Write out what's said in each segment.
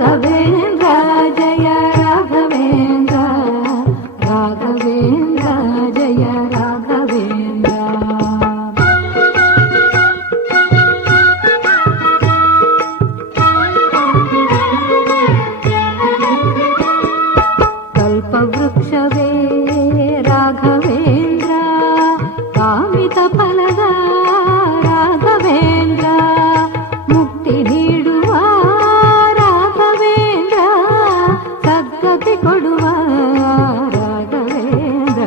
ರಾಘವೇಂದ್ರ ಜಯ ರಾಘವೇಂದ್ರ, ರಾಘವೇಂದ್ರ ಜಯ ರಾಘವೇಂದ್ರ. ಕಲ್ಪವೃಕ್ಷವೇ ರಾಘವೇಂದ್ರ, ಕಾಮಿತ ಫಲದ ರಾಘವೇಂದ್ರ, ಮುಕ್ತಿ ನೀಡುವ ರಾಘವೇಂದ್ರ, ಸದ್ಗತಿ ಕೊಡುವ ರಾಘವೇಂದ್ರ.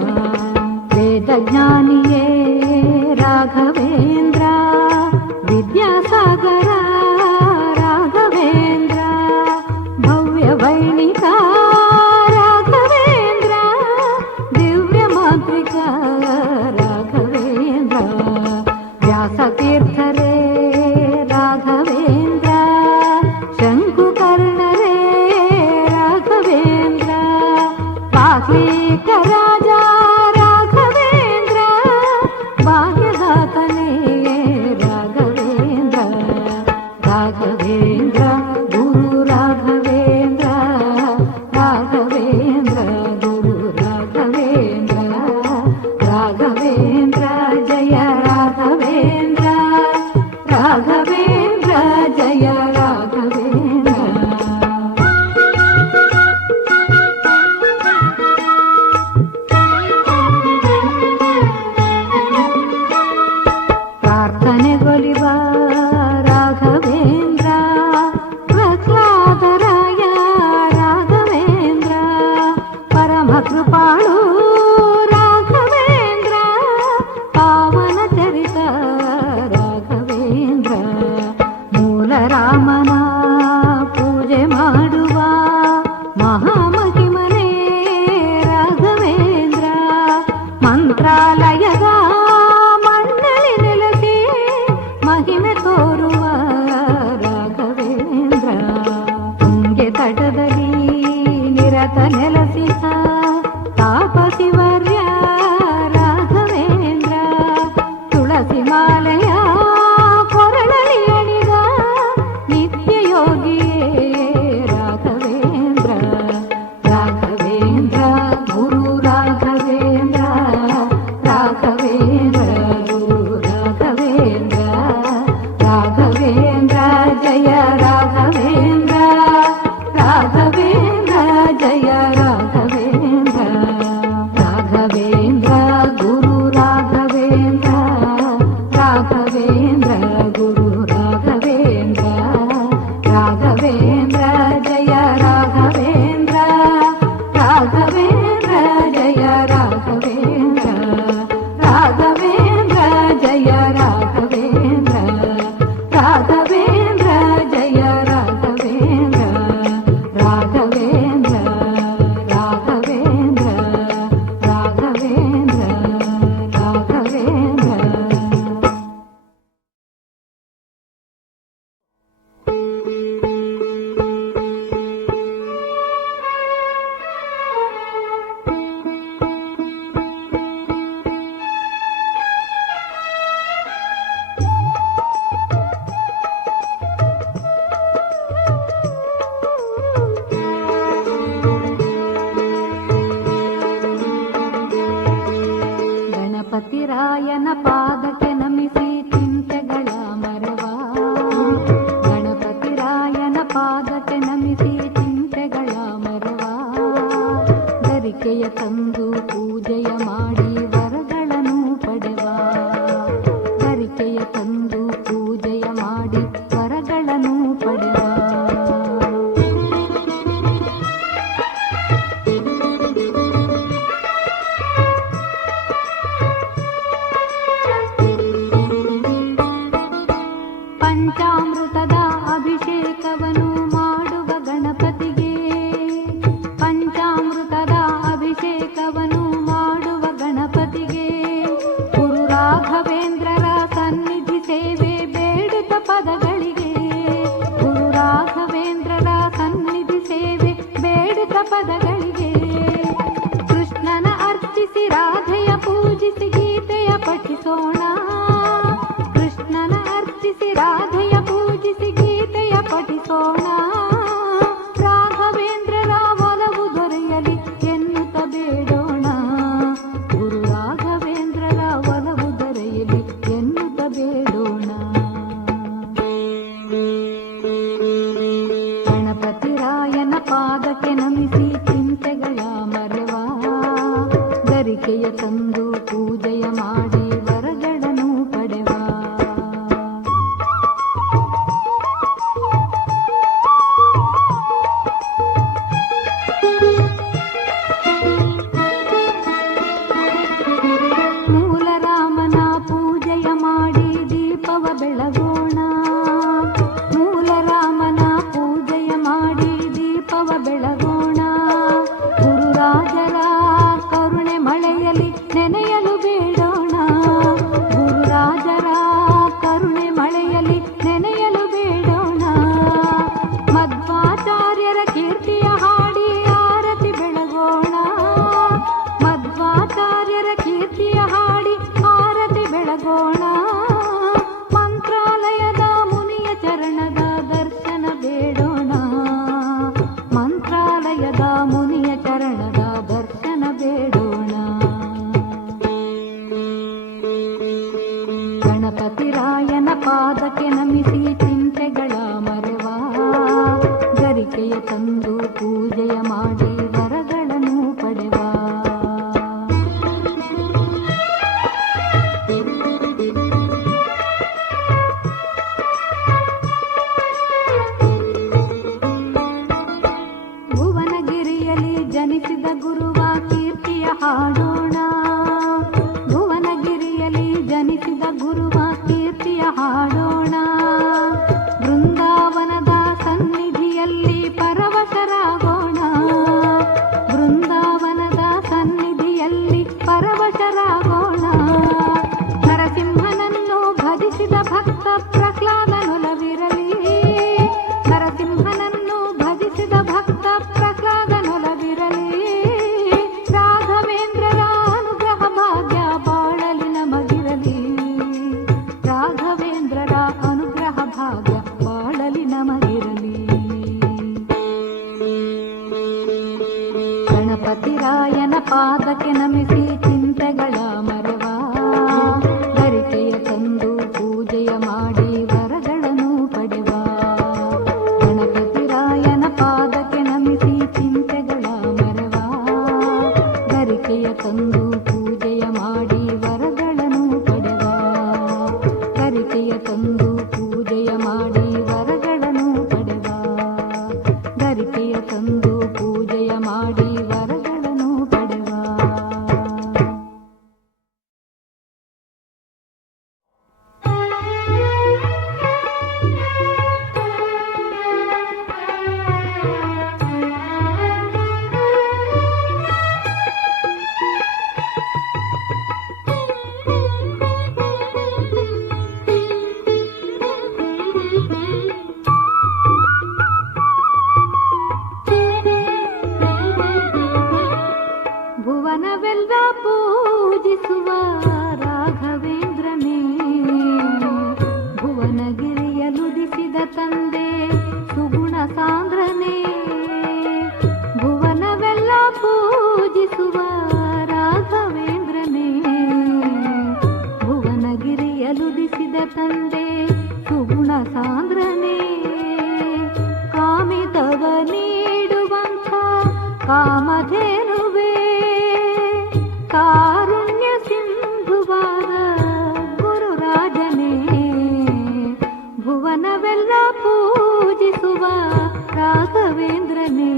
ವೇದಜ್ಞಾನಿಯೇ ರಾಘವೇಂದ್ರ, ವಿದ್ಯಾಸಾಗರ ರಾಘವೇಂದ್ರ, ಭವ್ಯ ವೈಣಿಕ ರಾಘವೇಂದ್ರ, ದಿವ್ಯ ಮಾಂತ್ರಿಕ ರಾಘವೇಂದ್ರ. ವ್ಯಾಸತೀರ್ಥರೇ ರಾಘವೇಂದ್ರ, ಶಂಕುಕರ್ಣರೇ ರಾಘವೇಂದ್ರ, ಪಾಕ್ಲೀಕ ರಾಜ ರಾಘವೇಂದ್ರ, ಭಾಗ್ಯದಾತನೇ ರಾಘವೇಂದ್ರ. ರಾಘವೇಂದ್ರ ಗುರು ರಾಘವೇಂದ್ರ, ರಾಘವೇಂದ್ರ ಗುರು ರಾಘವೇಂದ್ರ, ರಾಘವೇಂದ್ರ ಜಯ ರಾಘವೇಂದ್ರ, ರಾಘವೇಂದ್ರ ಜಯ ರಾಘವೇಂದ್ರ. ಪ್ರಾರ್ಥನೆಗೊಲಿವ ರಾಘವೇಂದ್ರ, ಪ್ರಹ್ಲಾದರಾಯ ರಾಘವೇಂದ್ರ, ಪರಮ ಕೃಪಾಳು ರಾಘವೇಂದ್ರ, ಪಾವನ ಚರಿತ ರಾಘವೇಂದ್ರ. ಮೂಲ ರಾಮನ ಪೂಜೆ ಮಾಡುವ ಮಹಾಮಹಿಮನೇ ರಾಘವೇಂದ್ರ, ಮಂತ್ರಾಲಯದ ಮಣ್ಣಲ್ಲಿ ನೆಲೆಸಿ ಮಹಿಮೆ ತೋರುವ ರಾಘವೇಂದ್ರ. ತುಂಗೆ ತಟದಲ್ಲಿ ನಿರತ ನೆಲೆಸಿದ ತಾಪಸಿವರ್ಯ ರಾಘವೇಂದ್ರ, ತುಳಸಿ ಮಾಲೆಯ ಕೊರಳಲಿ ಅಣಿದ ನಿತ್ಯ ಯೋಗಿಯೇ ರಾಘವೇಂದ್ರ. ರಾಘವೇಂದ್ರ ಗುರು ರಾಘವೇಂದ್ರ, ರಾಘವೇಂದ್ರ ಗುರು ರಾಘವೇಂದ್ರ, ರಾಘವೇಂದ್ರ ಜಯ ರಾಘವೇಂದ್ರ, ರಾಘವೇಂದ್ರ ಜಯ ರಾಘವೇಂದ್ರ. ರಾಘವೇಂದ್ರ ಗುರು ರಾಘವೇಂದ್ರ, ರಾಘವೇಂದ್ರ ಗುರು ರಾಘವೇಂದ್ರ, ರಾಘವೇಂದ್ರ ಜಯ ರಾಘವೇಂದ್ರ, ರಾಘವೇಂದ್ರ ಜಯ ರಾಘವೇಂದ್ರ, ರಾಘವೇಂದ್ರ ಜಯ ರಾಘವೇಂದ್ರ, ರಾಘವೇಂದ್ರ ಜಯ ರಾಘವೇಂದ್ರ, ರಾಘವೇಂದ್ರ ರಾಘವೇಂದ್ರ ರಾಘವೇಂದ್ರ ರಾಘವೇಂದ್ರ. ಗಣಪತಿರಾಯನ ಪಾದಕ್ಕೆ ನಮಿಸಿ ಚಿಂತೆಗಳ ಮರವ, ಗಣಪತಿರಾಯನ ಪಾದಕ್ಕೆ ನಮಿಸಿ ಚಿಂತೆಗಳ ಮರವ, ಗರಿಕೆಯ ತಂದು ಪೂಜೆಯ ಮಾಡಿ ವರಗಳನ್ನು ಪಡೆವ, ಗರಿಕೆಯ ತಂದು ಪೂಜೆಯ ಮಾಡಿ ವರಗಳನ್ನು ಪಡೆವ. ಪಂಚಾಮೃತದ ಅಭಿಷೇಕವನ್ನು ಮಾಡುವ ಗಣಪತಿಗೆ, ಪಂಚಾಮೃತದ ಅಭಿಷೇಕ ಪಾದಕ್ಕೆ ನಮಿಸಿ ಚಿಂತೆಗಳ ಮರೆವ, ಗರಿಕೆಯ ತಂದು ಪೂಜೆಯ ಮಾಡಿ ವರಗಳನ್ನು ಪಡೆವ. ಮೂಲ ರಾಮನ ಪೂಜೆಯ ಮಾಡಿ ದೀಪವ ಬೆಳಗೋಣ, ಮೂಲ ರಾಮನ ಪೂಜೆಯ ಮಾಡಿ ದೀಪವ ಬೆಳಗೋಣ. ಗುರುರಾಜರ ಕರುಣೆ ಮಳೆಯಲಿ ನೆನೆಯಲು ಬೇಡೋಣ, ಗುರುರಾಜರ ಕರುಣೆ ಮಳೆಯಲಿ ನೆನೆಯಲು ಬೇಡೋಣ. ಮಧ್ವಾಚಾರ್ಯರ ಕೀರ್ತಿಯ ಹಾಡಿ ಆರತಿ ಬೆಳಗೋಣ, ಮಧ್ವಾಚಾರ್ಯರ ಕೀರ್ತಿಯ ಹಾಡಿ ಆರತಿ ಬೆಳಗೋಣ. ಮಂತ್ರಾಲಯದ ಮುನಿಯ ಚರಣದ ದರ್ಶನ ಬೇಡೋಣ, ಮಂತ್ರಾಲಯದ ಮುನಿಯ ಚರಣದ ದರ್ಶನ ಬೇಡೋಣ. ಗಣಪತಿ ರಾಯನ ಪಾದಕ್ಕೆ ನಮಿಸಿ ಚಿಂತೆಗಳ ಮರೆವ, ಗರಿಕೆಯ ತಂದು ಪೂಜೆಯ ಮಾಡಿ ವರಗಳನ್ನು ಪಡೆವ. ಭುವನಗಿರಿಯಲ್ಲಿ ಜನಿಸಿದ ಗುರುವ ಕೀರ್ತಿಯ ಹಾಡೋಣ, ಭುವನಗಿರಿಯಲ್ಲಿ ಜನಿಸಿದ ಗುರುವ ಕೀರ್ತಿಯ ಹಾಡೋಣ. ಬೃಂದಾವನದ ಸನ್ನಿಧಿಯಲ್ಲಿ ಪರವಶರಾಗೋಣ, ಬೃಂದಾವನದ ಸನ್ನಿಧಿಯಲ್ಲಿ ಪರವಶರಾಗೋಣ. ನರಸಿಂಹನನ್ನು ಭಜಿಸಿದ ಭಕ್ತ ಪ್ರಹ್ಲಾದನೊಲವಿರಲಿ, ನರಸಿಂಹನನ್ನು ಭಜಿಸಿದ ಭಕ್ತ ಪ್ರಹ್ಲಾದನೊಲವಿರಲಿ. ರಾಘವೇಂದ್ರರ ಅನುಗ್ರಹ ಭಾಗ್ಯ ಬಾಳಲಿ ನಮಗಿರಲಿ, ರಾಘವೇಂದ್ರರ ಅನುಗ್ರಹ ಭಾಗ್ಯ ಬಾಳಲಿ ನಮಗಿರಲಿ. ಗಣಪತಿ ರಾಯನ ಪಾದಕ್ಕೆ ನಮಿಸಿ ಚಿಂತೆಗಳ ಮರೆವ, ಗರಿಕೆಯ ತಂದು ಪೂಜೆಯ ಮಾಡಿ ವರಗಳನ್ನು ಪಡೆವ. ಗಣಪತಿ ರಾಯನ ಪಾದಕ್ಕೆ ನಮಿಸಿ ಚಿಂತೆಗಳ ಮರೆವ, ಗರಿಕೆಯ ತಂದು ಪೂಜೆಯ ಮಾಡಿ ವರಗಳನ್ನು ಪಡೆವ. ಗರಿಕೆಯ ತಂದು ಪೂಜೆಯ ಮಾಡಿ ವರಗಳನ್ನು ಪಡೆವ, ಗರಿಕೆಯ ತಂದು ಪೂಜೆಯ ಮಾಡಿ ವರಗಳನ್ನು ಪಡೆವ. ಭುವನವೆಲ್ಲ ಪೂಜಿಸುವ ರಾಘವೇಂದ್ರನೇ, ಭುವನಗಿರಿಯಲುದಿಸಿದ ತಂದೆ ಸುಗುಣ ಸಾಂದ್ರನೇ. ಭುವನವೆಲ್ಲ ಪೂಜಿಸುವ ರಾಘವೇಂದ್ರನೇ, ಭುವನಗಿರಿಯಲುದಿಸಿದ ತಂದೆ ಸುಗುಣ ಸಾಂದ್ರನೇ. ಕಾಮಿತವ ನೀಡುವಂಥ ಕಾಮಧೇನುವೇ, ಕಾರುಣ್ಯ ಸಿಂಧುವಾದ ಗುರುರಾಜನೇ. ಭುವನವೆಲ್ಲ ಪೂಜಿಸುವ ರಾಘವೇಂದ್ರನೇ,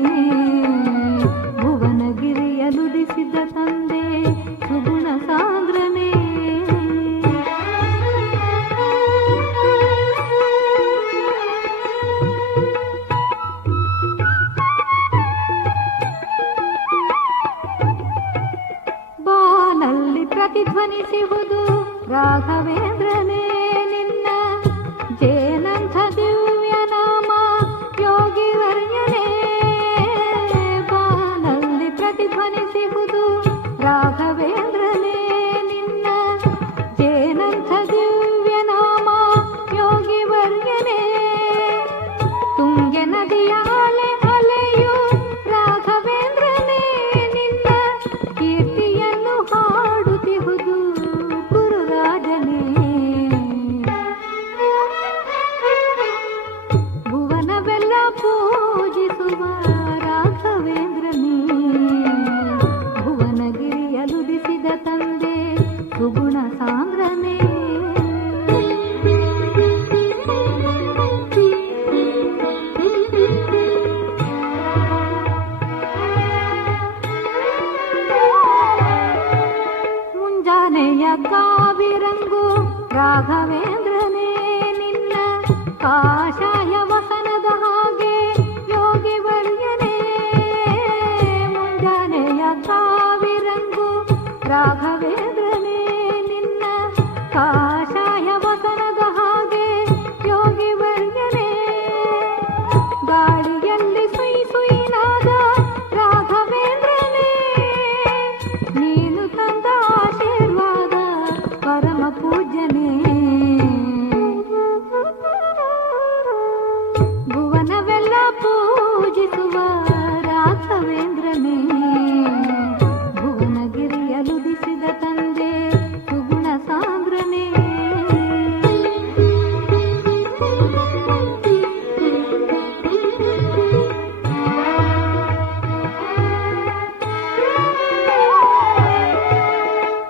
ಭುವನಗಿರಿಯಲುದಿಸಿದ ತಂದೆ ಸುಗುಣ ಸಾಂದ್ರನೇ. ಬಾನಲ್ಲಿ ಪ್ರತಿಧ್ವನಿಸುವುದು ರಾಘವೇಂದ್ರನೇ ನಿನ್ನ ಜೇನಂಥ ದಿವ್ಯ ನಾಮ ಯೋಗಿ ವರ್ಯನೇ. ಬಾನಲ್ಲಿ ಪ್ರತಿಧ್ವನಿಸುವುದು ರಾಘವೇಂದ್ರನೇ ನಿನ್ನ ಜೇನಂಥ ದಿವ್ಯ ನಾಮ ಯೋಗಿ ವರ್ಯನೇ. ತುಂಗೆ ನದಿಯ ಅಲೆ ಅಲೆಯು ರಾಘವೇಂದ್ರನೇ ನಿನ್ನ ಕೀರ್ತಿಯನ್ನು ಹಾಡುತ್ತಿಹುದು ಗುರುರಾಜನೇ. ರಾಘವೇಂದ್ರನೇ ನಿನ್ನ ಕಾಷಾಯ ವಸನದ ಹಾಗೆ ಯೋಗಿ ವರ್ಯನೇ ಮುಂಜಾನೆಯ ಕಾವಿರಂಗು ರಾಘವೇಂದ್ರನೇ ನಿನ್ನ ಕಾಷಾಯ ವಸನದ ಹಾಗೆ ಯೋಗಿ ವರ್ಯನೇ ಗಾಳಿಯಲ್ಲಿ ಸುಯಿ ಸುಯಿನಾದ ರಾಘವೇಂದ್ರನೇ ನೀನು ತಂದ ಆಶೀರ್ವಾದ ಪರಮ ಪೂಜ್ಯನೇ ಭುವನವೆಲ್ಲ ಪೂಜಿಸುವ ರಾಘವೇಂದ್ರನೇ ಭುವನಗಿರಿಯಲುದಿಸಿದ ತಂದೆ ಸುಗುಣ ಸಾಂದ್ರನೇ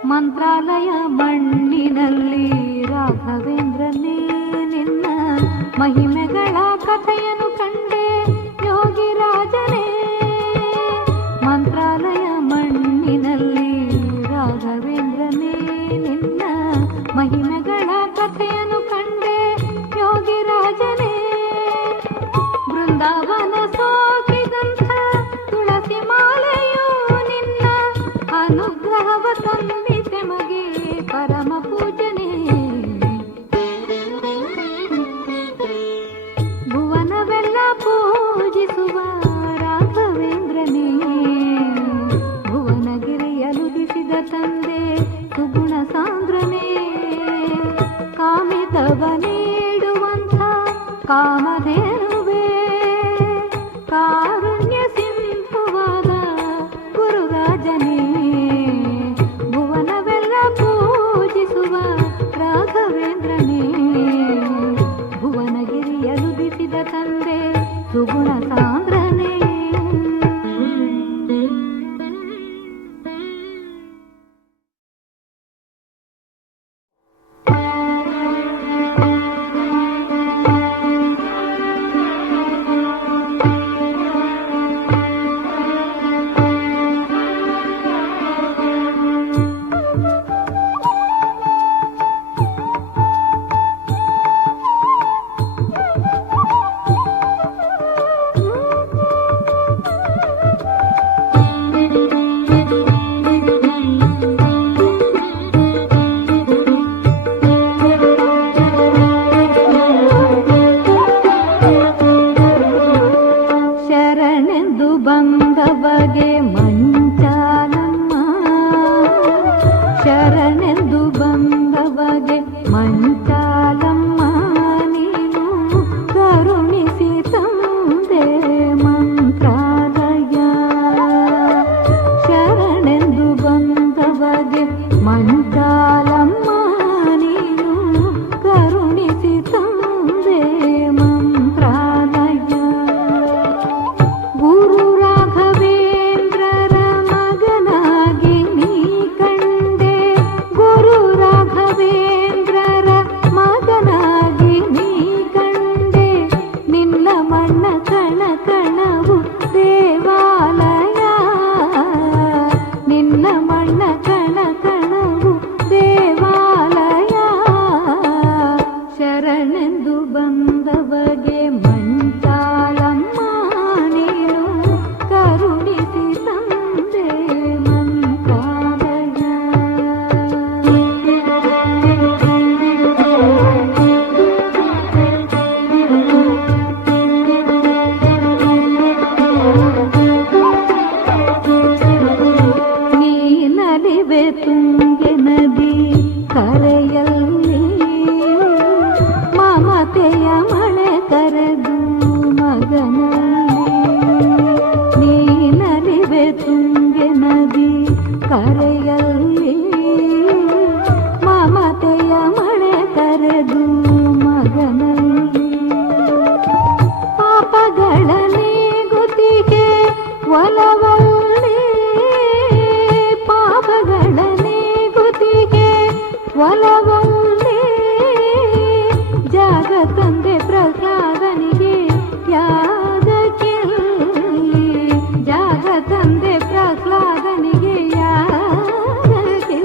ಮಂತ್ರಾಲಯ ಮಣ್ಣಿನಲ್ಲಿ ರಾಘವೇಂದ್ರನೇ ನಿನ್ನ ಮಹಿಮೆಗಳ ಕಥೆಯನ್ನು ಕಂಡೆ ಯೋಗಿ ರಾಜನೇ ಮಂತ್ರಾಲಯ ಮಣ್ಣಿನಲ್ಲಿ ರಾಘವೇಂದ್ರನೇ ನಿನ್ನ ಮಹಿಮೆಗಳ ಕಥೆಯನ್ನು ಕಂಡೆ ಯೋಗಿ ರಾಜನೇ ಬೃಂದಾವನ ಸೋಕಿದಂಥ ತುಳಸಿ ಮಾಲೆಯು ನಿನ್ನ ಅನುಗ್ರಹವ ತಂದಿತೆ ಮಗೆ ಪರಮ ಪೂಜನೆ ಭುವನವೆಲ್ಲ ಪೂಜಿಸುವ ರಾಘವೇಂದ್ರನೇ ಭುವನಗಿರಿಯಲುದಿಸಿದ ತಂದೆ ಸುಗುಣ ಸಾಂದ್ರನೇ ಕಾಮಿತವ ನೀಡುವಂಥ ಕಾಮಧೇನುವೇ ಕಾರುಣ್ಯ ಸಿಂಧುವಾದ ಗುರುರಾಜನೇ ಭುವನವೆಲ್ಲ ಪೂಜಿಸುವ ರಾಘವೇಂದ್ರನೇ ಭುವನಗಿರಿಯಲುದಿಸಿದ ತಂದೆ ಸುಗುಣ ಸಾಂದ್ರನೇ ಶರಣೆಂದು ಬಂದವಗೆ ಮಂಚಾಲಮ್ಮ ಶರಣೆಂದು ಬಂದವಗೆ ಮಂಚಾಲಮ್ಮ ನೀನು ಕರುಣಿಸಿ ತಂದೆ ಮಂತ್ರಾಲಯ ಶರಣೆಂದು ಬಂದವಗೆ ಮಂಚಾಲಮ್ಮ ನೀನು ಕರುಣಿಸಿ ತಂದೆ ಮಂತ್ರಾಲಯ ಗುರು ರಾಘವೇಂದ್ರರ ಮಗನಾಗಿ ನೀ ಕಂಡೆ ಗುರು ರಾಘವೇಂದ್ರರ ಮಗನಾಗಿ ನೀ ಕಂಡೆ ನಿನ್ನ ಮಣ್ಣ ಕಣ ಕಣವು ದೇವಾಲಯ ನಿನ್ನ ಮಣ್ಣ ಕಣ ಕಣವು ದೇವಾಲಯ ಶರಣೆಂದು ಬಂದವಗೆ ಮಂಚಾಲಮ್ಮ ನೀನು ಕರುಣಿಸಿ ತಂದೆ ಮಂತ್ರಾಲಯ ನೀನಲಿವೆ ತುಂಗೆ ನದಿ ಕರೆಯಲ್ಲಿ ಮಮತೆಯ ಮಳೆ ಕರೆದು ಮಗನಲ್ಲಿ ನೀನಲಿವೆ ತುಂಗೆ ನದಿ ಕರೆಯಲ್ಲಿ ಮಮತೆಯ ಮಳೆ ಕರೆದು ಮಗನಲ್ಲಿ ಪಾಪಗಳ ನೀಗುತ್ತಿಗೆ ಒಲವಲ್ಲಿ ಪಾಪಗಳ ನೀಗುತ್ತಿಗೆ ಒಲವಲ್ಲಿ ಜಾಗ ತಂದೆ ಪ್ರಹ್ಲಾದನಿಗೆ ಯಾದಕ್ಕೆ ಜಾಗ ತಂದೆ ಪ್ರಹ್ಲಾದನಿಗೆ ಯಾದಕ್ಕೆ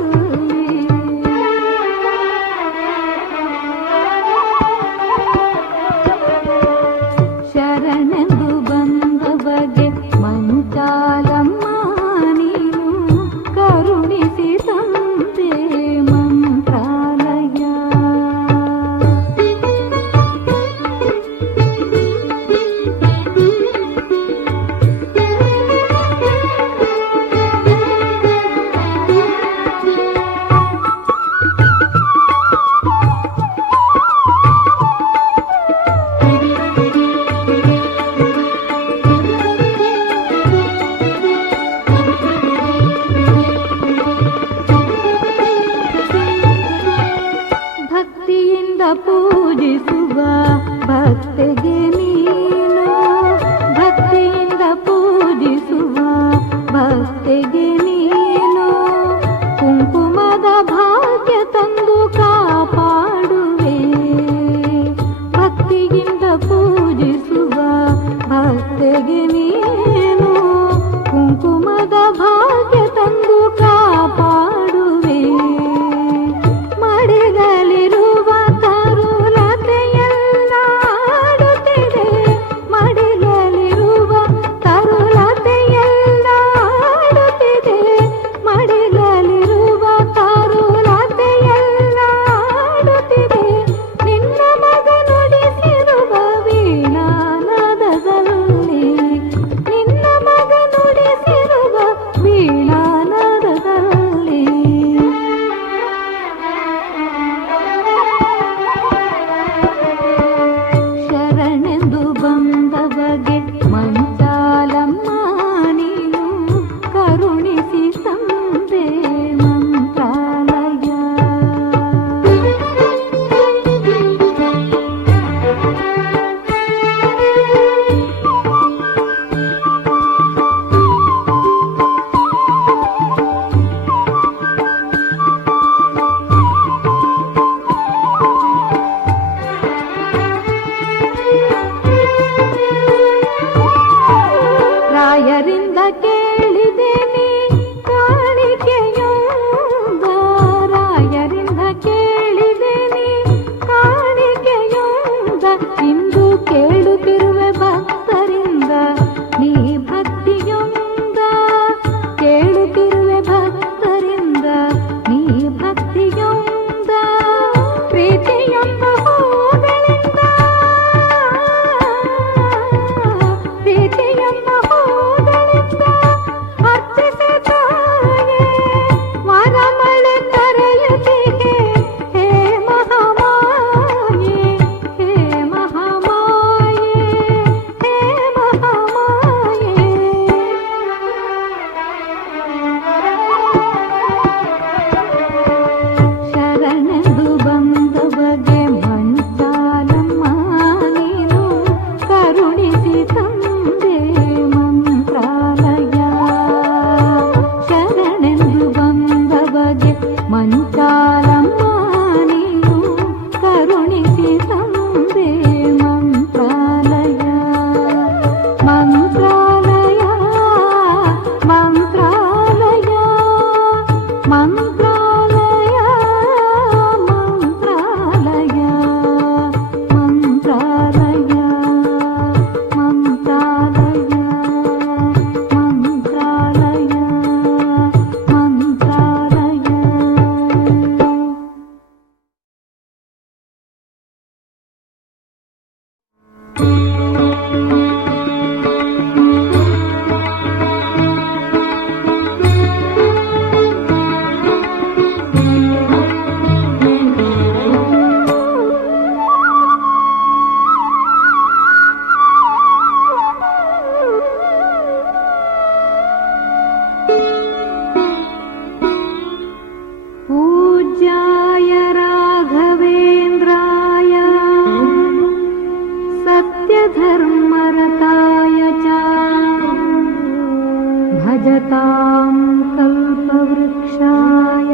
भजतां कल्पवृक्षाय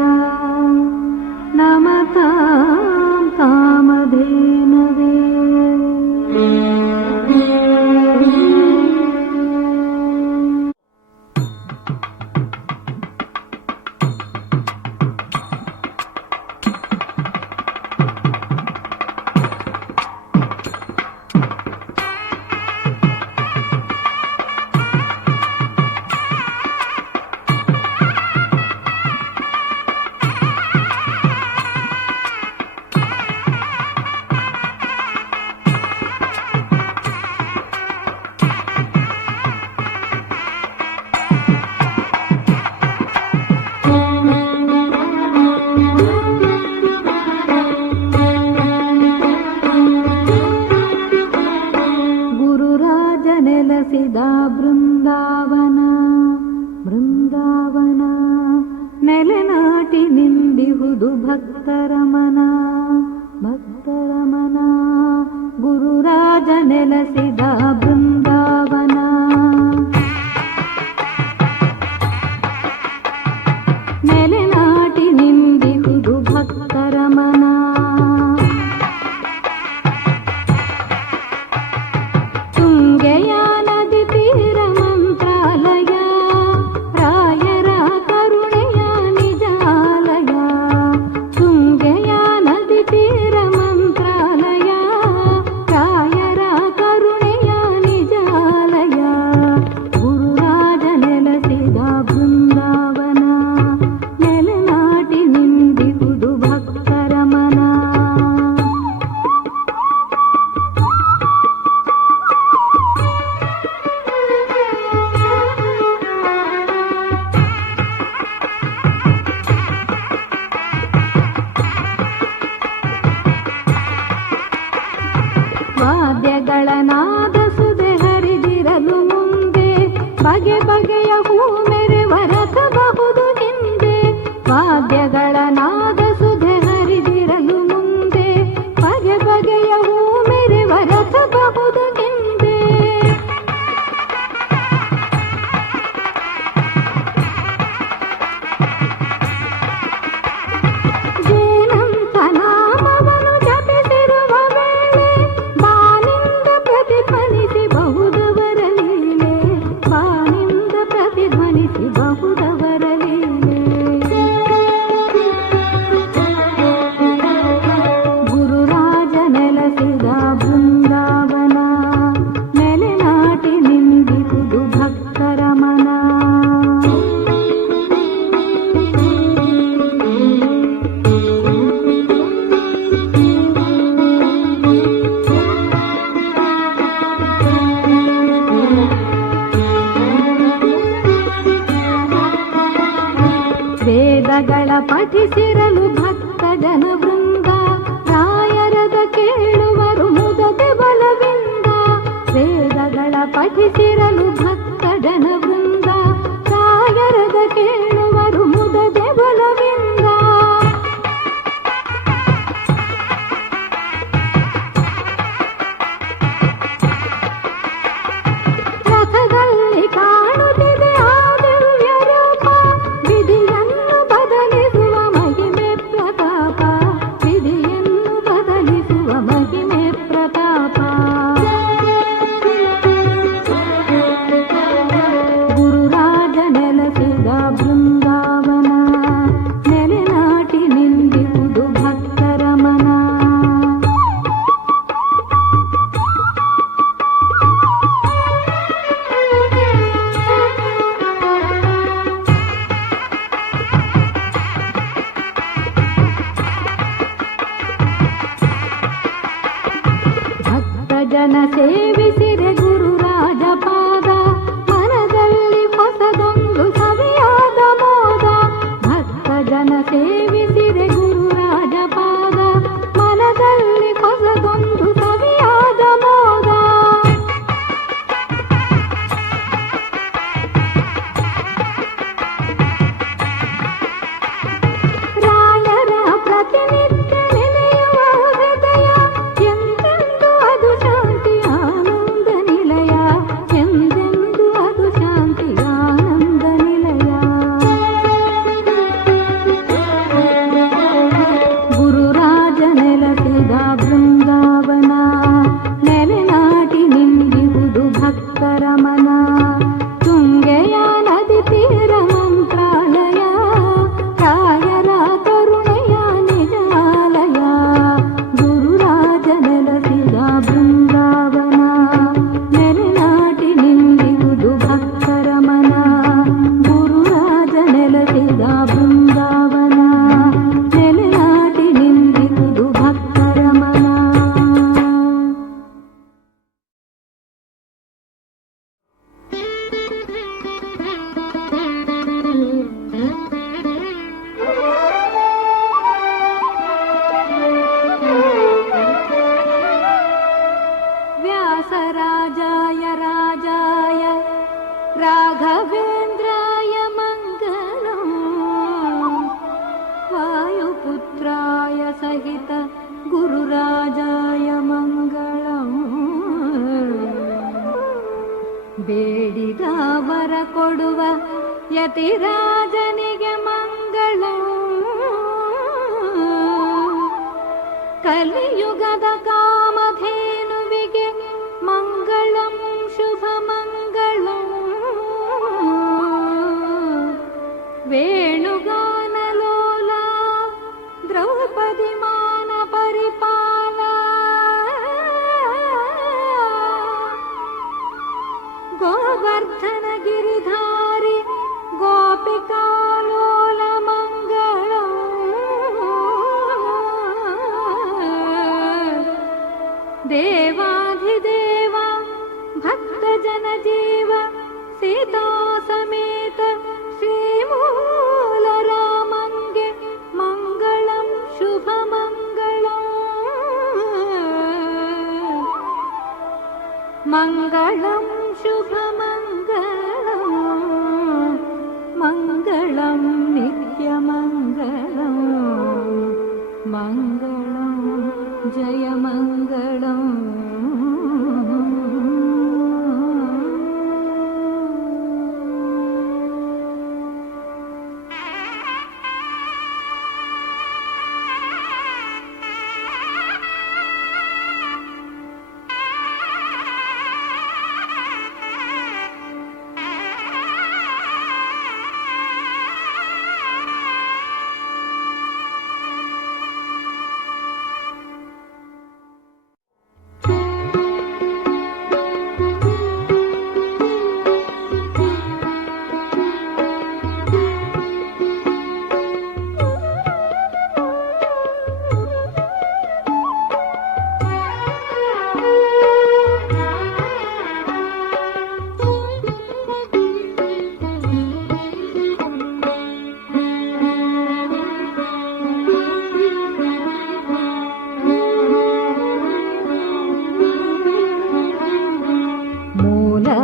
नमतां कामधेनवे। ನೆಲೆಸಿದ ಬೃಂದಾವನ ಬೃಂದಾವನ ನೆಲೆನಾಟಿ ನಿಂದಿಹುದು ಭಕ್ತರ ಮನ ಭಕ್ತರ ಮನ. ಗುರುರಾಜ ನೆಲೆಸಿದ ಬೃಂದಾವನ ನೆಲೆನಾಟಿ ನಿಂದಿಹುದು ಭಕ್ತರ ಮನ. ತುಂಗೆಯ ನದಿ ತೀರ ಮಂತ್ರಾಲಯ ರಾಯರ ಕರುಣೆಯ ನಿಜಾಲಯ. ತುಂಗೆಯ ನದಿ ತೀರ ಮಂತ್ರಾಲಯ ರಾಯರ ಕರುಣೆಯ ನಿಜಾಲಯ. ಗುರುರಾಜ ನೆಲೆಸಿದ ಬೃಂದಾವನ ನೆಲೆನಾಟಿ ನಿಂದಿಹುದು ಭಕ್ತರ ಮನ. ವಾದ್ಯಗಳ ನಾದ ಸುದೆ ಹರಿದಿರಲು ಮುಂದೆ ಬಗೆ ಬಗೆಯ ಹೂ ಮೆರೆವರಸಬಹುದು ಹಿಂದೆ. ವಾದ್ಯಗಳ ನಾದ ಸುದೆ ಹರಿದಿರಲು ಮುಂದೆ ಬಗೆ ಬಗೆಯ ಹೂ ಮೆರೆವರಸಬಹುದು ಹಿಂದೆ. ಜೇನಂತ ನಾಮವನ್ನು ಜಪಿಸಿರುವ ವೇಳೆ ಬಾನಿಂದ ಪ್ರತಿಧ್ವನಿಸಿ ಬಹುದವರ ಲೀಲೆ. ಬಾನಿಂದ ಪ್ರತಿಧ್ವನಿಸಿ ಬಹುದವರ ಲೀಲೆ. ಗುರುರಾಜ ನೆಲೆಸಿದ ಬೃಂದಾವನ ನೆಲೆನಾಟಿ ನಿಂದಿಹುದು ಭಕ್ತರ ಮನ. ವೇದಗಳ ಪಠಿಸಿರಲು ಭಕ್ತ ಜನ ವೃಂದ ರಾಯರದ ಕೇಳುವರು ಮುದದೆ ಬಲವಿಂದ. ವೇದಗಳ ಪಠಿಸಿರಲು ಭಕ್ತ ಜನ ವೃಂದ ರಾಯರದ ಕೇಳುವರು ಮುದದೆ ಬಲವಿಂದ. ರಥದಲ್ಲಿ ಕಾಣುತ್ತಿದೆ ಆ ದಿವ್ಯ ರೂಪ. ವಿಧಿಯನ್ನು ಬದಲಿಸುವ ಮಹಿಮೆ ಪ್ರತಾಪ. ವಿಧಿಯನ್ನು ಬದಲಿಸುವ ಮಹಿಮೆ ಪ್ರತಾಪ. ರಾಘವೇಂದ್ರಾಯ ಮಂಗಳಂ ವಾಯುಪುತ್ರಾಯ ಸಹಿತ ಗುರುರಾಜಾಯ ಮಂಗಳಂ ಬೇಡಿದ ವರ ಕೊಡುವ ಯತಿರಾಜನಿಗೆ ಮಂಗಳಂ ಕಲಿಯುಗದ ಕಾಮಧೇನುವಿಗೆ ಮಂಗಳಂ ಶುಭ ಮಂಗಳಂ ವೇಣುಗಾನಲೋಲ ದ್ರೌಪದಿ ಮಾನ ಪರಿಪಾಲ ಗೋವರ್ಧನ ಗಿರಿಧಾರಿ ಗೋಪಿಕಾಲೋಲ ಮಂಗಳಂ ದೇವಾಧಿದೇವ ಭಕ್ತ ಜನ ಜೀವ ಸೀತಾ ಸಮೇತ ಶ್ರೀಮೂಲ ರಾಮಂಗೆ ಮಂಗಳಂ ಶುಭ ಮಂಗಳಂ ಮಂಗಳಂ ಶುಭ ಮಂಗಳಂ ಮಂಗಳಂ ನಿತ್ಯ ಮಂಗಳಂ ಮಂಗಳಂ ಜಯ ಮಂಗಳಂ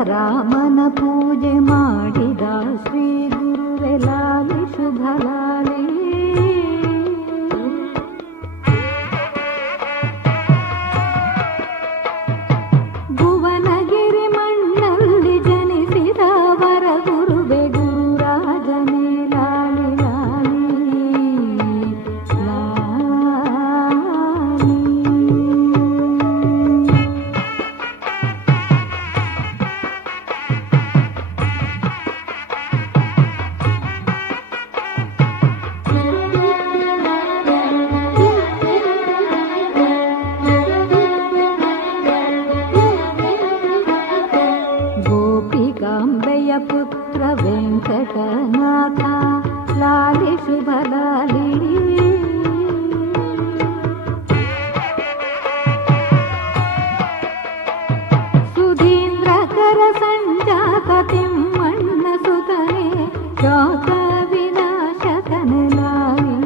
ರಾಮನ ಪೂಜೆ ಮಾಡಿದ ಶ್ರೀ ಗುರುವೆ ಲಾಲಿ ಶುಭ ಲಾಲಿ ಭುವನಗಿರಿ ಮಣ್ಣಲ್ಲಿ ಜನಿಸಿದ ವರ ಗುರುವೆ ಗುರುರಾಜನೇ ಲಾಲಿ ಲಾಲಿ ಗೋಪಿಕಾಂಬೆಯ ಪುತ್ರ ವೆಂಕಟನಾಥ ಲಾಲಿ ಶುಭ ಲಾಲಿ ಸುಧೀಂದ್ರಕರ ಸಂಜಾತ ತಿಮ್ಮಣ್ಣ ಸುತನೆ ಶೋಕ ವಿನಾಶಕನೆ ಲಾಲಿ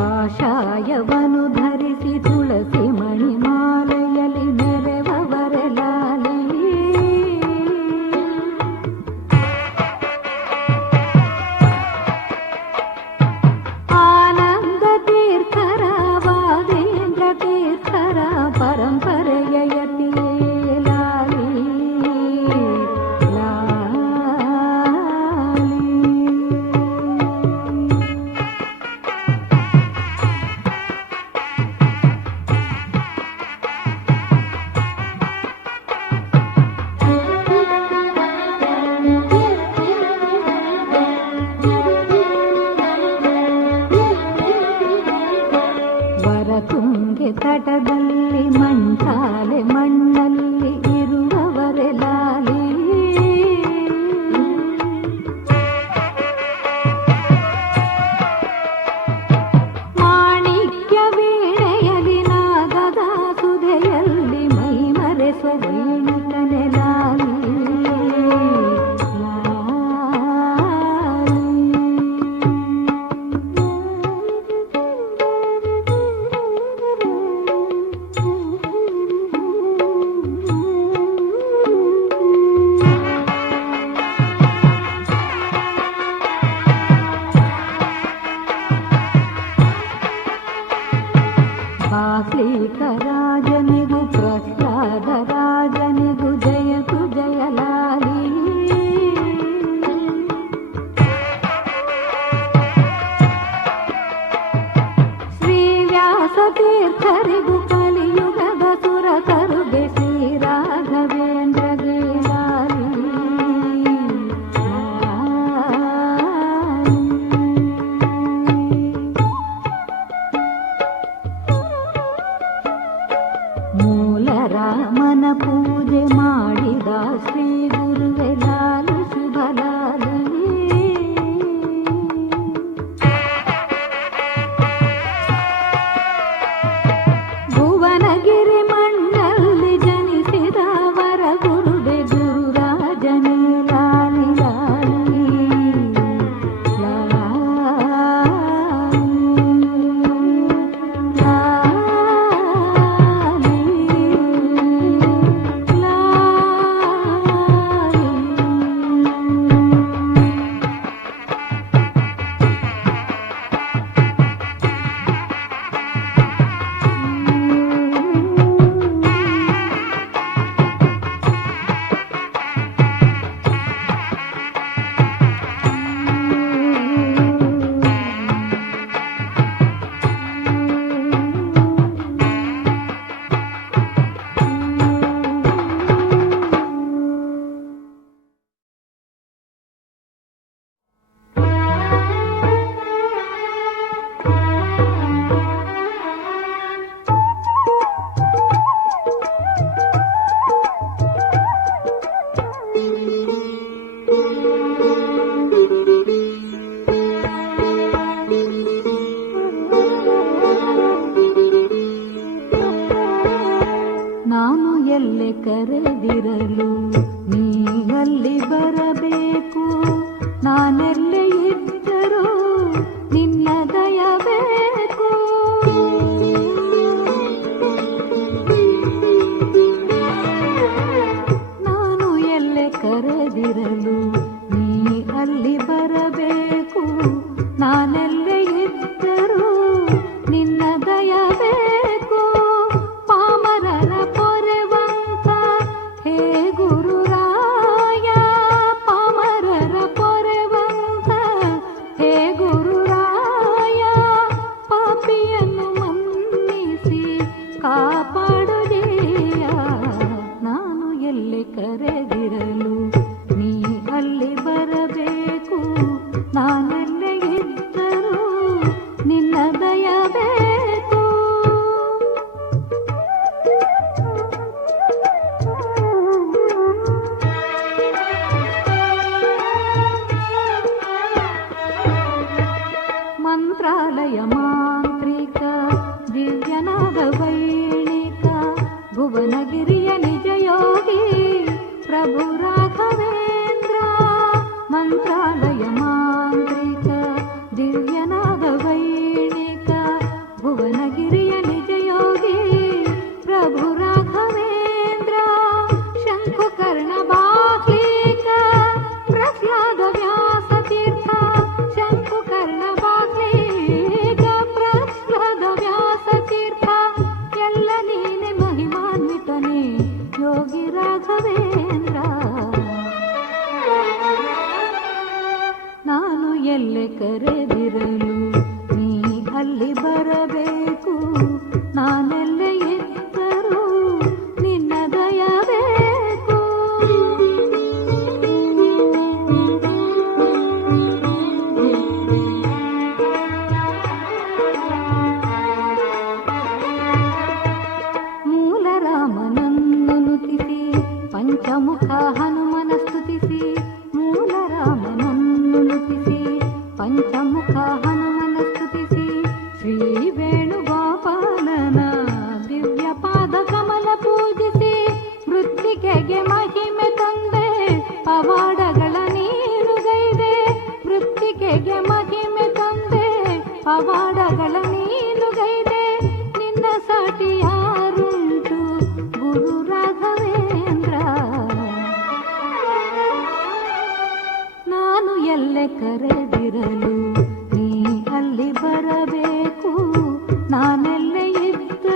ಕಾಷಾಯವನ್ನು ಧರಿಸಿ ತುಳಸಿ ಮಣಿಮಾಲೆಯಲ್ಲಿ ಮೆರೆವವರೆ ಲಾಲಿ ಆನಂದ ತೀರ್ಥರ ವಾದೇಂದ್ರ ತೀರ್ಥರ ಪರಂಪರೆಯ ಯತಿಯೇ ಲಾಲಿ ವರತುಂಗೆ ತಟದಲ್ಲಿ ಮಂಚಾಲೆ ಮಣ್ಣಲ್ಲಿ ಇರುವವರೆ ಲಾಲಿ ಬಾಕ್ಲೀಕರಾಜನಿಗೂ ಪ್ರಹ್ಲಾದರಾಜನಿಗೂ ಜಯತು ಜಯಲಾಲಿ. ತೀರ್ಥರಿಗೂ ಕಲಿಯುಗದ ಸುರಕರುಗೆ ಶ್ರೀ ರಾಘವೇಂದ್ರಗೆ ಲಾಲಿ. ಮೂಲ ರಾಮನ ಪೂಜೆ ಮಾಡಿದ ಶ್ರೀ ಗುರುವೆ ಲಾಲಿ ಶುಭ ಲಾಲಿ. ಭುವನಗಿರಿ ಮಣ್ಣಲ್ಲಿ ಜನಿಸಿದ ವರ ಗುರುವೆ ಗುರುರಾಜನೇ ಲಾಲಿ ಲಾಲಿ ನಾನು ಎಲ್ಲೆ ಕರೆದಿರಲು ನೀ ಅಲ್ಲಿ ಬರಬೇಕು. ನಾನೆಲ್ಲೆ ಇದ್ದರೂ ನಿನ್ನ ದಯ ಬೇಕು. ನಾನು ಎಲ್ಲೆ ಕರೆದಿರಲು ನೀ ಅಲ್ಲಿ ಬರಬೇಕು. ನಾನೆಲ್ಲೆ ಇದ್ದರೂ ನಿನ್ನ ದಯ ಬೇಕು. ಪಾಮರರ ಪೊರೆವಂತ ಹೇ ಗುರುರಾಯ, ಪಾಮರರ ಪೊರೆವಂತ ಹೇ ಗುರುರಾಯ, ಪಾಪಿಯನ್ನು ಮನ್ನಿಸಿ ಕಾಪಾಡುದೀಯ. ನಾನು ಎಲ್ಲಿ ಕರೆದಿರಲು ನೀ ಅಲ್ಲಿ ಬರಬೇಕು. ನಾನೆಲ್ಲೇ ಇದ್ದರೂ ನಿನ್ನ ದಯ ಬೇಕು. ಮಂತ್ರಾಲಯ ಮಾಂತ್ರಿಕ ದಿವ್ಯನಾದ ವೈಣಿಕ ಭುವನಗಿರಿಯ ನಿಜಯೋಗಿ ಪ್ರಭು ರಾಘವೇಂದ್ರ. ಮಂತ್ರಾಲಯ ಮಾಂತ್ರಿಕ ದಿವ್ಯನಾದ ವೈಣಿಕ ಭುವನಗಿರಿಯ ನಿಜಯೋಗಿ ಪ್ರಭು ರಾಘವೇಂದ್ರ. ಶಂಕುಕರ್ಣ ಬಾಕ್ಲೀಕ ಪ್ರಹ್ಲಾದ ವ್ಯಾಸ ತೀರ್ಥ. ಶಂಕುಕರ್ಣ ಬಾಕ್ಲೀಕ ಪ್ರಹ್ಲಾದ ವ್ಯಾಸ ತೀರ್ಥ. ಎಲ್ಲ ನೀನೆ ಮಹಿಮಾನ್ವಿತನೇ ಯೋಗಿ ರಾಘವೇಂದ್ರ. ನಾನು ಎಲ್ಲೆ ಕರೆದಿರಲು ನೀ ಅಲ್ಲಿ ಬರಬೇಕು. ನಾನೆಲ್ಲೆ ಇದ್ದರೂ ನಿನ್ನ ದಯ ಬೇಕು. ಮೂಲ ರಾಮನನ್ನು ನುತಿಸಿ ಪಂಚಮುಖ ಹನುಮನ ಸ್ತುತಿಸಿ. ಮೂಲ ರಾಮನನ್ನು ನುತಿಸಿ ಪಂಚಮುಖ ಹನುಮನ ಸ್ತುತಿಸಿ. ಶ್ರೀ ವೇಣುಗೋಪಾಲನ ದಿವ್ಯ ಪಾದ ಕಮಲ ಪೂಜಿಸಿ. ಮೃತ್ತಿಕೆಗೆ ಮಹಿಮೆ ತಂದೆ ಪವಾಡಗಳ ನೀನು ಗೈದೆ. ಮೃತ್ತಿಕೆಗೆ ಮಹಿಮೆ ತಂದೆ ಪವಾಡಗಳ ನೀನು ಗೈದೆ. ನಿನ್ನ ಸಾಟಿ ಯಾರುಂಟು ಗುರು ರಾಘವೇಂದ್ರ. ನಾನು ಎಲ್ಲೆ ಕರೆದಿರಲು ನೀ ಅಲ್ಲಿ ಬರಬೇಕು. ನಾನೆಲ್ಲೆ ಇದ್ದ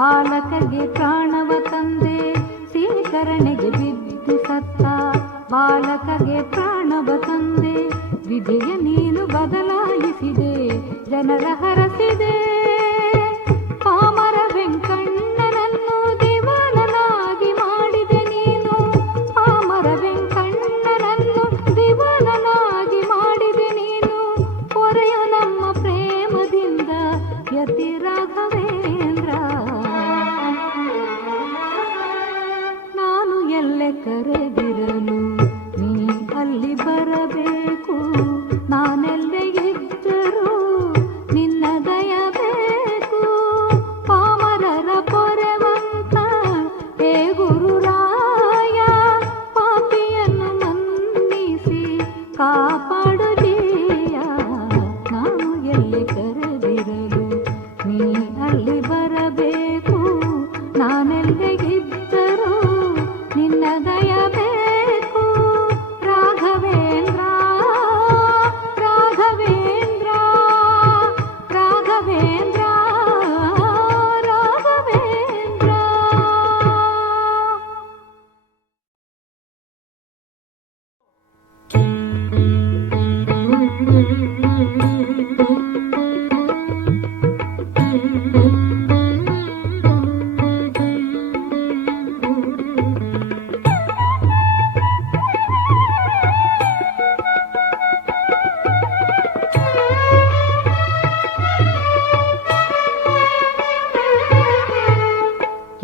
ಬಾಲಕಗೆ ಪ್ರಾಣವ ತಂದೆ ಸೀಕರಣೆಗೆ ಬಿದ್ದು ಸತ್ತ. ಬಾಲಕಗೆ ಪ್ರಾಣವ ತಂದೆ ವಿಧಿಯ ನೀನು ಬದಲಾಯಿಸಿದೆ, ಜನರ ಹರಸಿದೆ. ಪಾಮರ ವೆಂಕಣ್ಣನನ್ನು ದಿವಾನನಾಗಿ ಮಾಡಿದೆ ನೀನು, ಪಾಮರ ವೆಂಕಣ್ಣನನ್ನು ದಿವಾನನಾಗಿ ಮಾಡಿದೆ ನೀನು. ಪೊರೆಯು ನಮ್ಮ ಪ್ರೇಮದಿಂದ ಯತಿ ರಾಘವೇಂದ್ರ. ನಾನು ಎಲ್ಲೆ ಕರೆದಿರಲು ನೀ ಅಲ್ಲಿ ಬರಬೇಕು, ನಾನೆಲ್ಲೆ ಇದ್ದರೂ ನಿನ್ನ ದಯ ಬೇಕು. ಪಾಮರರ ಪೊರೆವಂತ ಹೇ ಗುರುರಾಯ, ಪಾಪಿಯನ್ನು ಮನ್ನಿಸಿ ಕಾಪಾಡು ಜೀಯ. ನಾನು ಎಲ್ಲಿ ಕರೆದಿರಲು ನೀ ಅಲ್ಲಿ ಬರಬೇಕು, ನಾನೆಲ್ಲೆ ಇದ್ದರೂ ನಿನ್ನ ದಯ ಬೇಕು. ರಾಘವೇಂದ್ರ ರಾಘವೇಂದ್ರ ರಾಘವೇಂದ್ರ ರಾಘವೇಂದ್ರ.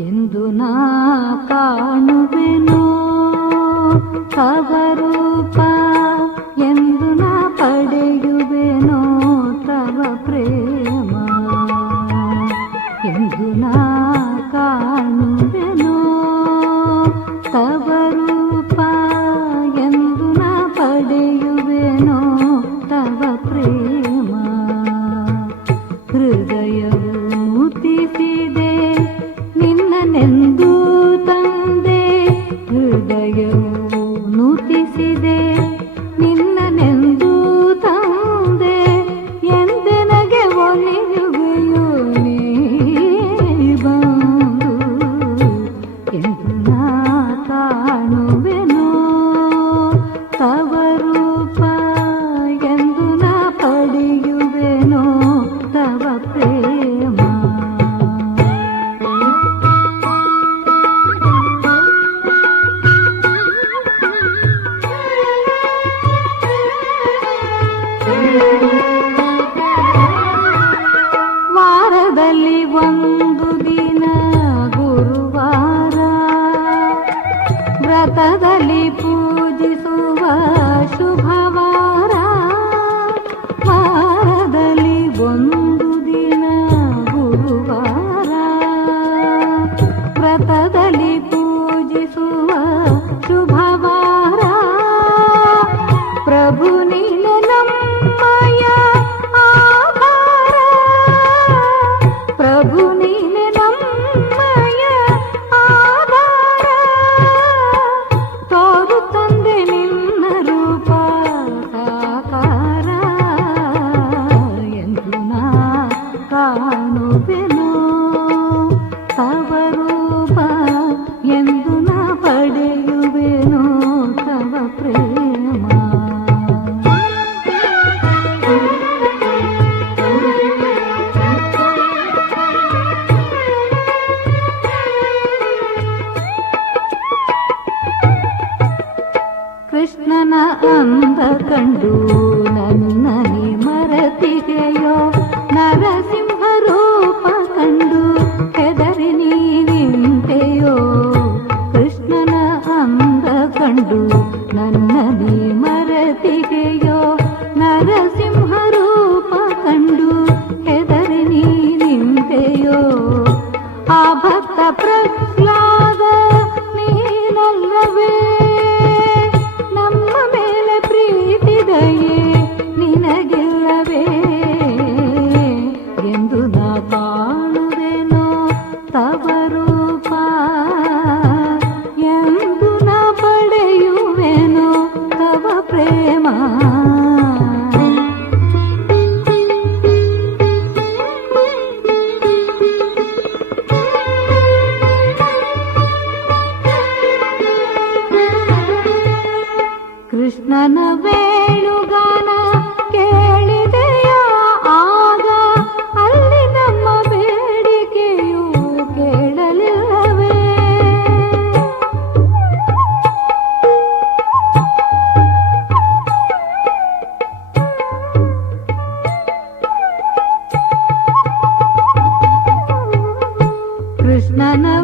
ಎಂದು ನಾ ಕಾಣುವೆನೋ ತವರೂಪ, ಎಂದು ನಾ ಪಡೆಯುವೆನೋ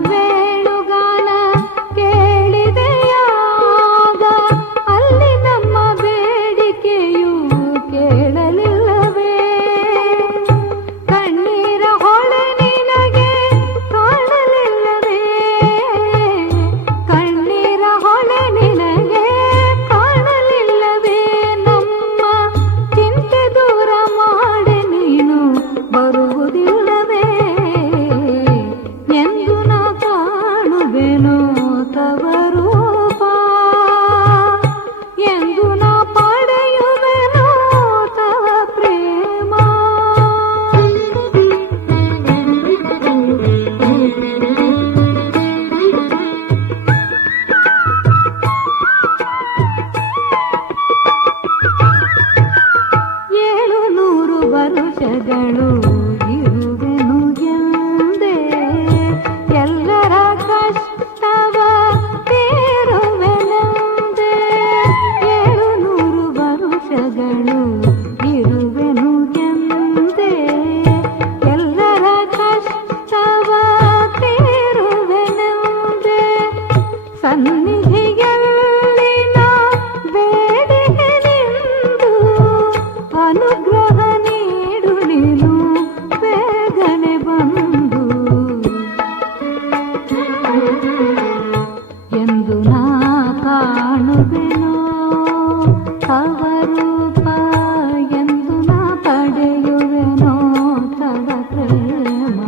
ವೇಣುಗಾನ ಕೇಳಿದೆಯಾಗ ಅಲ್ಲಿ ನಮ್ಮ ಬೇಡಿಕೆಯು ಕೇಳಲಿಲ್ಲವೇ? ಕಣ್ಣೀರ ಹೊಳೆ ನಿನಗೆ ಕಾಣಲಿಲ್ಲವೇ? ಕಣ್ಣೀರ ಹೊಳೆ ನಿನಗೆ ಕಾಣಲಿಲ್ಲವೇ? ನಮ್ಮ ಚಿಂತೆ ದೂರ ಮಾಡೆ ನೀನು ಬರುವುದಿಲ್ಲವೇ ಎಂದು ನಾ ಕಾಣುವೆನು ತವ ರೂಪ, ಎಂದು ನಾ ಪಡೆಯುವೆನು ತವ ಪ್ರೇಮ. ಏಳು ನೂರು ವರುಷಗಳು ಇರುವೆನು ಎಂದೇ ಎಲ್ಲರ ಕಷ್ಟವ ತೀರುವೆನೆಂದೇ. ಏಳು ನೂರು ವರುಷಗಳು ಇರುವೆನು ಎಂದೇ ಎಲ್ಲರ ಕಷ್ಟವ ತೀರುವೆನೆಂದೇ. ಸನ್ನಿಧಿಯಲ್ಲಿ ನಾ ಬೇಡಿಕೆ ನಿಂದು ಅನುಗ್ರಹ ನೀಡು ನೀನು ಬೇಗನೆ ಬಂದು ಎಂದು ನಾ ಕಾಣುವೆನೋ ತವ ರೂಪ, ಎಂದು ನಾ ಪಡೆಯುವೆನೋ ತವ ಪ್ರೇಮ,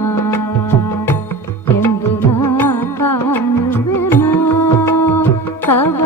ಎಂದು ನಾ ಕಾಣುವೆನೋ ತವ